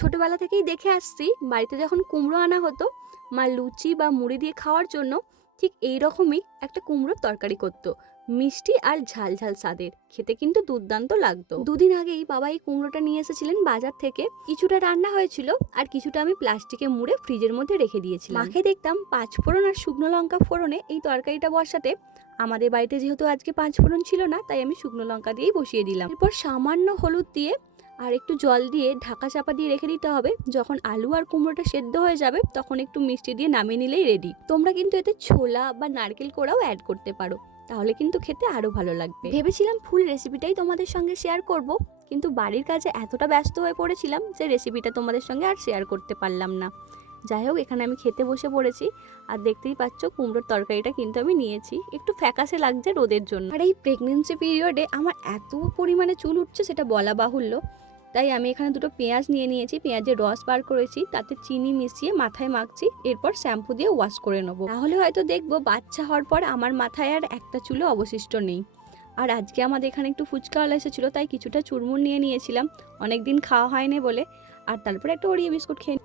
ছোটবেলা থেকেই দেখে আসছি বাড়িতে যখন কুমড়ো আনা হতো মা লুচি বা মুড়ি দিয়ে খাওয়ার জন্য ঠিক এই রকমই একটা কুমড়োর তরকারি করতো। মিষ্টি আর ঝাল ঝাল স্বাদের, খেতে কিন্তু দুর্দান্ত লাগতো। দুদিন আগেই বাবা এই কুমড়োটা নিয়ে এসেছিলেন বাজার থেকে। কিছুটা রান্না হয়েছিল আর কিছুটা আমি প্লাস্টিকে মুড়ে ফ্রিজের মধ্যে রেখে দিয়েছিলাম। মাকে দেখতাম পাঁচফোড়ন আর শুকনো লঙ্কা ফোড়নে এই তরকারিটা বসাতে। আমাদের বাড়িতে যেহেতু আজকে পাঁচফোড়ন ছিল না, তাই আমি শুকনো লঙ্কা দিয়েই বসিয়ে দিলাম। এরপর সামান্য হলুদ দিয়ে আর একটু জল দিয়ে ঢাকা চাপা দিয়ে রেখে দিতে হবে। যখন আলু আর কুমড়োটা সেদ্ধ হয়ে যাবে তখন একটু মিষ্টি দিয়ে নামিয়ে নিলেই রেডি। তোমরা কিন্তু এতে ছোলা বা নারকেল কোড়াও অ্যাড করতে পারো, তাহলে কিন্তু খেতে আরো ভালো লাগবে। ভেবেছিলাম ফুল রেসিপিটাই তোমাদের সঙ্গে শেয়ার করব, কিন্তু বাড়ির কাজে এতটা ব্যস্ত হয়ে পড়েছিলাম যে রেসিপিটা তোমাদের সঙ্গে আর শেয়ার করতে পারলাম না। যাই হোক, এখানে আমি খেতে বসে পড়েছি আর দেখতেই পাচ্ছ কুমড়োর তরকারিটা কিন্তু আমি নিয়েছি। একটু ফ্যাকাসে লাগছে রোদের জন্য। আর এই প্রেগনেন্সি পিরিয়ডে আমার এত পরিমাণে চুল উঠছে সেটা বলা বাহুল্য। তাই আমি এখানে দুটো পেঁয়াজ নিয়ে নিয়েছি, পেঁয়াজের রস বার করেছি, তাতে চিনি মিশিয়ে মাথায় মাখছি, এরপর শ্যাম্পু দিয়ে ওয়াশ করে নেবো। তাহলে হয়তো দেখবো বাচ্চা হওয়ার পর আমার মাথায় আর একটা চুলও অবশিষ্ট নেই। আর আজকে আমাদের এখানে একটু ফুচকাওয়ালা এসেছিলো, তাই কিছুটা চুরমুর নিয়ে নিয়েছিলাম, অনেকদিন খাওয়া হয়নি বলে। আর তারপরে একটা ওরিও বিস্কুট খেয়ে